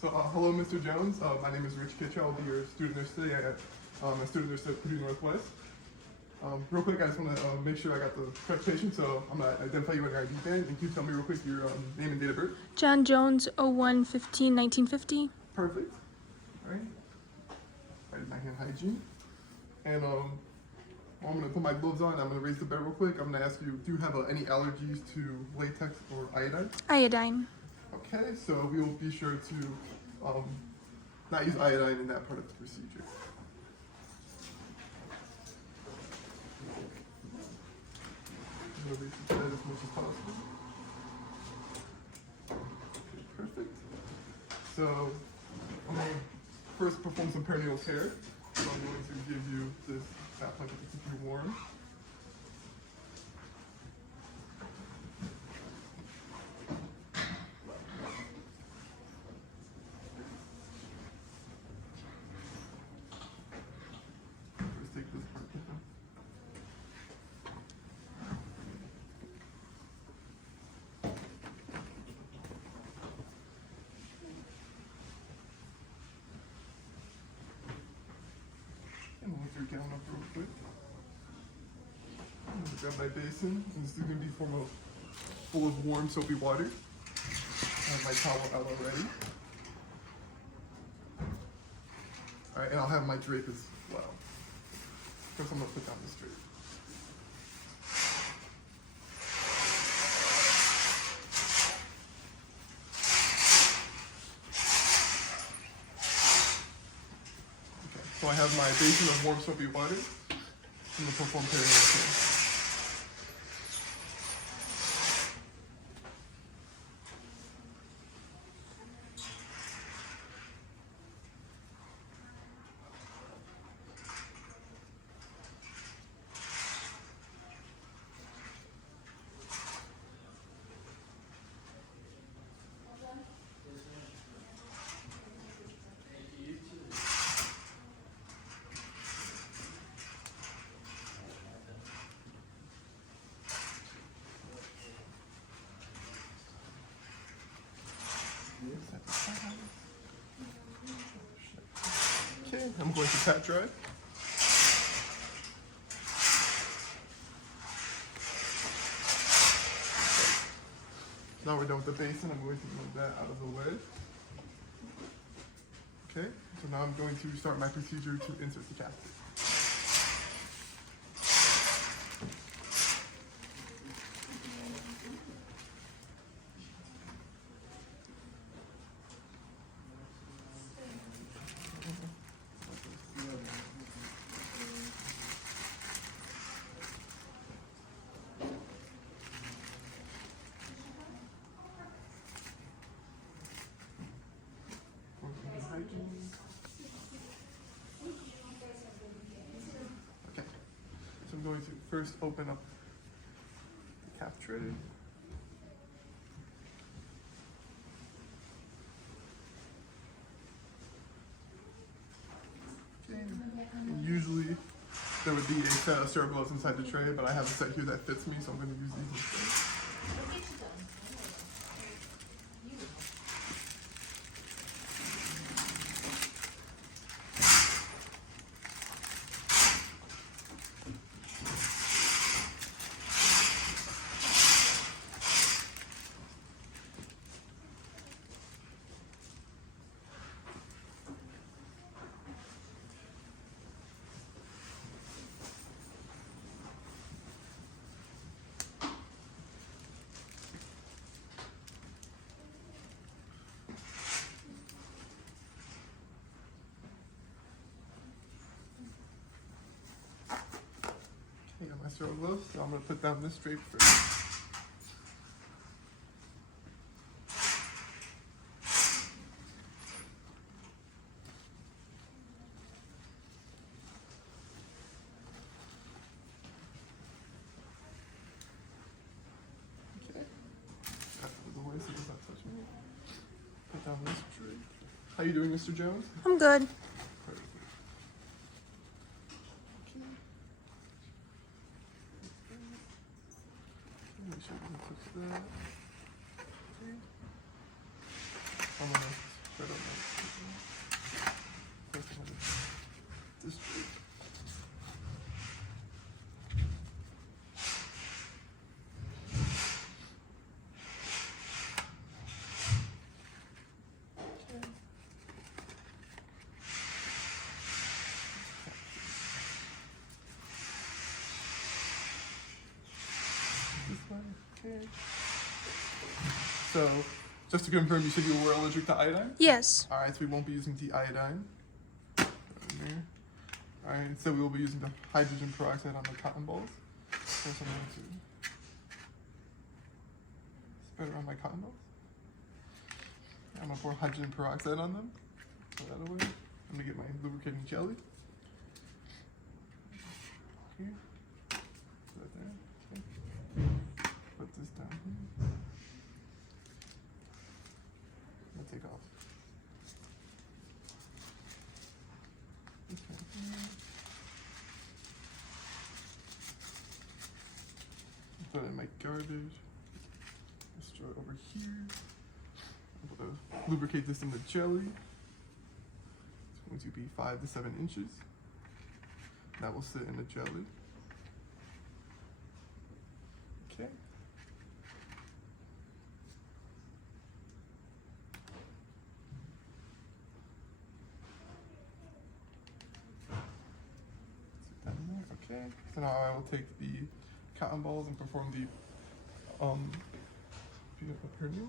Hello, Mr. Jones. My name is Rich Kitcher. I'll be your student nurse today at student nurse at Purdue Northwest. Real quick, I just want to make sure I got the correct patient, so I'm going to identify you on your ID band. And can you tell me real quick your name and date of birth? John Jones, 01/15/1950. Perfect. All right. Right, my hand hygiene. And I'm going to put my gloves on. I'm going to raise the bed real quick. I'm going to ask you, do you have any allergies to latex or iodine? Iodine. Okay, so we will be sure to not use iodine in that part of the procedure. I'm going to raise the bed as much as possible. Okay, perfect. So I'm going to first perform some perineal care. So I'm going to give you this bath blanket to keep you warm. First take this part with them. And we'll get your gown up real quick. I'm gonna grab my basin, and this is gonna be full of warm soapy water. I have my towel out already. All right, and I'll have my drape as well. First, I'm gonna put down this drape. Okay, so I have my basin of warm soapy water. I'm gonna perform perineal care. Okay, I'm going to pat dry. Now we're done with the basin. I'm going to move that out of the way. Okay, so now I'm going to start my procedure to insert the catheter. Okay, so I'm going to first open up the cap tray. Okay. And usually there would be a set of sterile gloves inside the tray, but I have a set here that fits me, so I'm going to use these instead. I got my sterile gloves, so I'm going to put down this drape first. Okay. Out of the way so it does not touch me. Put down this drape. How you doing, Mr. Jones? I'm good. Perfect. Okay. Make sure we can fix that. Okay. I'm gonna shred up my so just to confirm, you said you were allergic to iodine? Yes. All right, so we won't be using the iodine. Put it in there. All right, instead we will be using the hydrogen peroxide on the cotton balls. So I'm going to spread around my cotton balls. I'm gonna pour hydrogen peroxide on them. Throw that away. Let me get my lubricating jelly. Here. Put that there. Okay. Put this down here. I'm gonna take off. This one here. Put it in my garbage. Let's throw it over here. I'm going to lubricate this in the jelly. It's going to be 5 to 7 inches. That will sit in the jelly. Okay. Sit that in there. Okay. So now I will take the cotton balls and perform the peanut butter meal.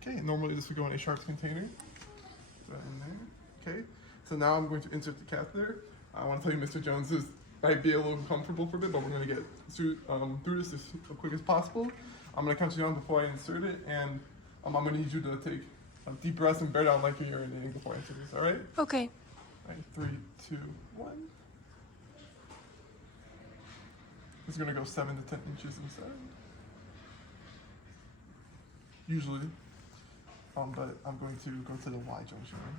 Okay, normally this would go in a sharps container. Put that in there. Okay, so now I'm going to insert the catheter. I want to tell you, Mr. Jones, this might be a little uncomfortable for a bit, but we're going to get through this as quick as possible. I'm going to count you down before I insert it, and I'm going to need you to take a deep breath and bear down like you're urinating before I insert this, all right? Okay. All right, 3, 2, 1. This is going to go 7 to 10 inches inside. Usually. But I'm going to go to the Y junction right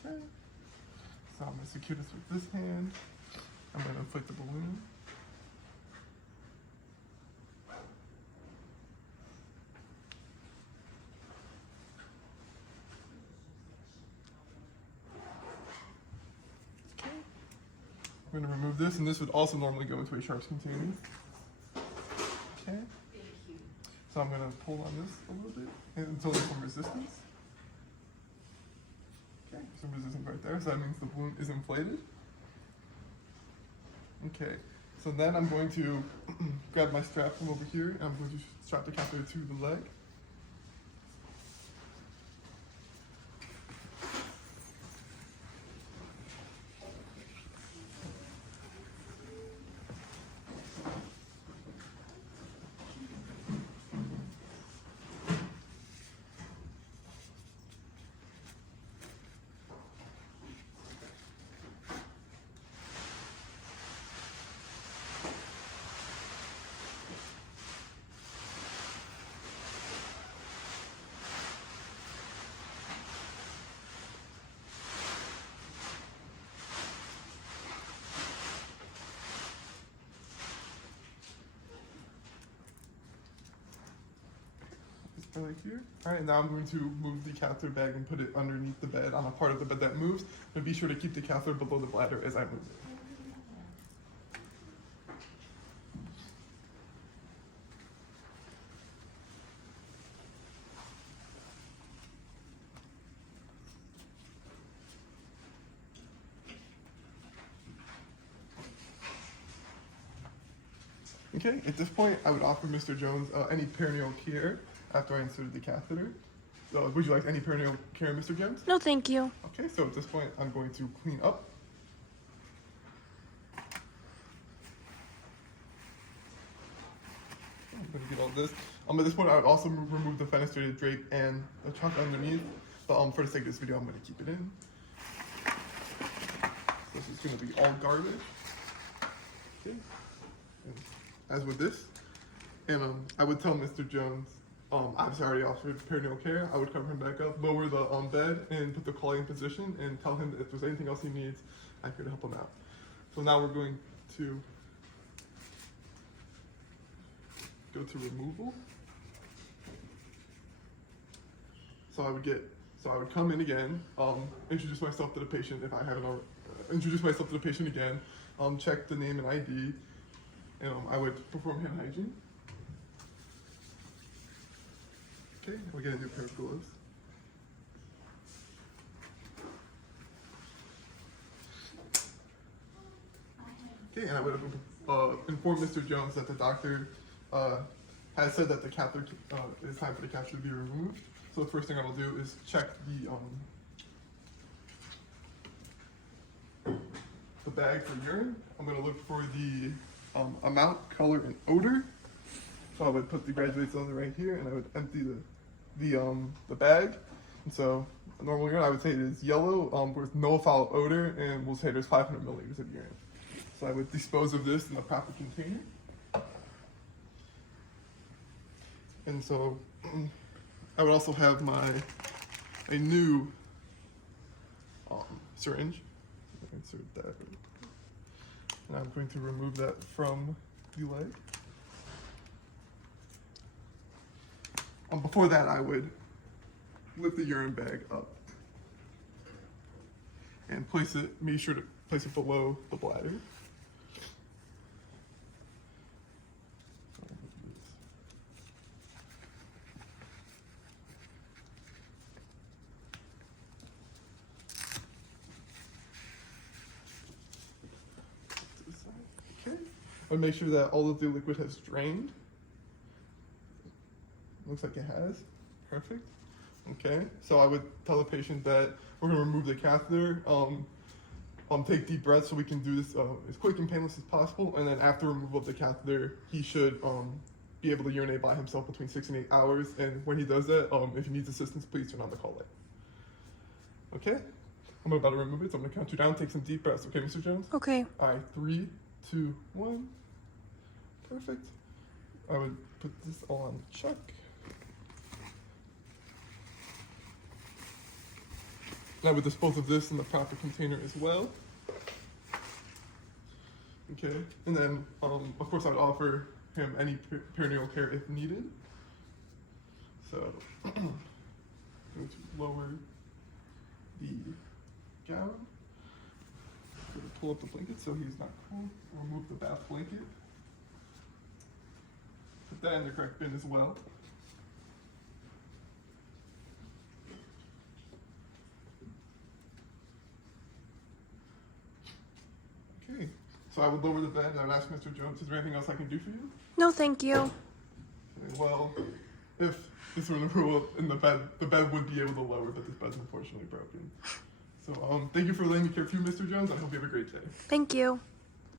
here. Okay. So I'm going to secure this with this hand. I'm going to inflate the balloon. Okay. I'm going to remove this, and this would also normally go into a sharps container. Okay. So I'm going to pull on this a little bit until there's some resistance. Okay, some resistance right there, so that means the balloon is inflated. Okay, so then I'm going to grab my strap from over here, and I'm going to strap the catheter to the leg. Right here. All right, now I'm going to move the catheter bag and put it underneath the bed on a part of the bed that moves, but be sure to keep the catheter below the bladder as I move it. Okay, at this point, I would offer Mr. Jones any perineal care after I inserted the catheter. Would you like any perineal care, Mr. Jones? No, thank you. Okay, so at this point, I'm going to clean up. I'm going to get all this. At this point, I would also remove the fenestrated drape and the chunk underneath. But for the sake of this video, I'm going to keep it in. This is going to be all garbage. Okay. And as with this, and I would tell Mr. Jones, obviously I already offered perineal care. I would cover him back up, lower the bed, and put the collie in position, and tell him that if there's anything else he needs, I could help him out. So now we're going to go to removal. So I would get So I would come in again, introduce myself to the patient if I haven't already, introduce myself to the patient again, check the name and ID, and I would perform hand hygiene. Okay, we get a new pair of gloves. Okay, and I would inform Mr. Jones that the doctor has said that the catheter, it is time for the catheter to be removed. So the first thing I will do is check the bag for urine. I'm going to look for the amount, color, and odor. So I would put the graduate cylinder right here, and I would empty the bag. And so normal urine, I would say it is yellow with no foul odor, and we'll say there's 500 milliliters of urine. So I would dispose of this in the proper container. And so I would also have a new syringe. Insert that. And I'm going to remove that from the leg. Before that, I would lift the urine bag up and make sure to place it below the bladder. Okay, I would make sure that all of the liquid has drained. Looks like it has. Perfect. Okay, so I would tell the patient that we're going to remove the catheter. Take deep breaths so we can do this as quick and painless as possible. And then after removal of the catheter, he should be able to urinate by himself between 6 and 8 hours. And when he does that, if he needs assistance, please turn on the call light. Okay, I'm about to remove it, so I'm going to count you down. Take some deep breaths. Okay, Mr. Jones? Okay. All right, 3, 2, 1. Perfect. I would put this all on Chuck. And I would dispose of this in the proper container as well. Okay, and then of course I would offer him any peritoneal care if needed. So I'm going to lower the gown. I'm going to pull up the blanket so he's not cold. Remove the bath blanket. Put that in the correct bin as well. Okay, so I would lower the bed and I would ask Mr. Jones, is there anything else I can do for you? No, thank you. Okay, well, if this were the rule in the bed would be able to lower, but this bed's unfortunately broken. So thank you for letting me care for you, Mr. Jones. I hope you have a great day. Thank you.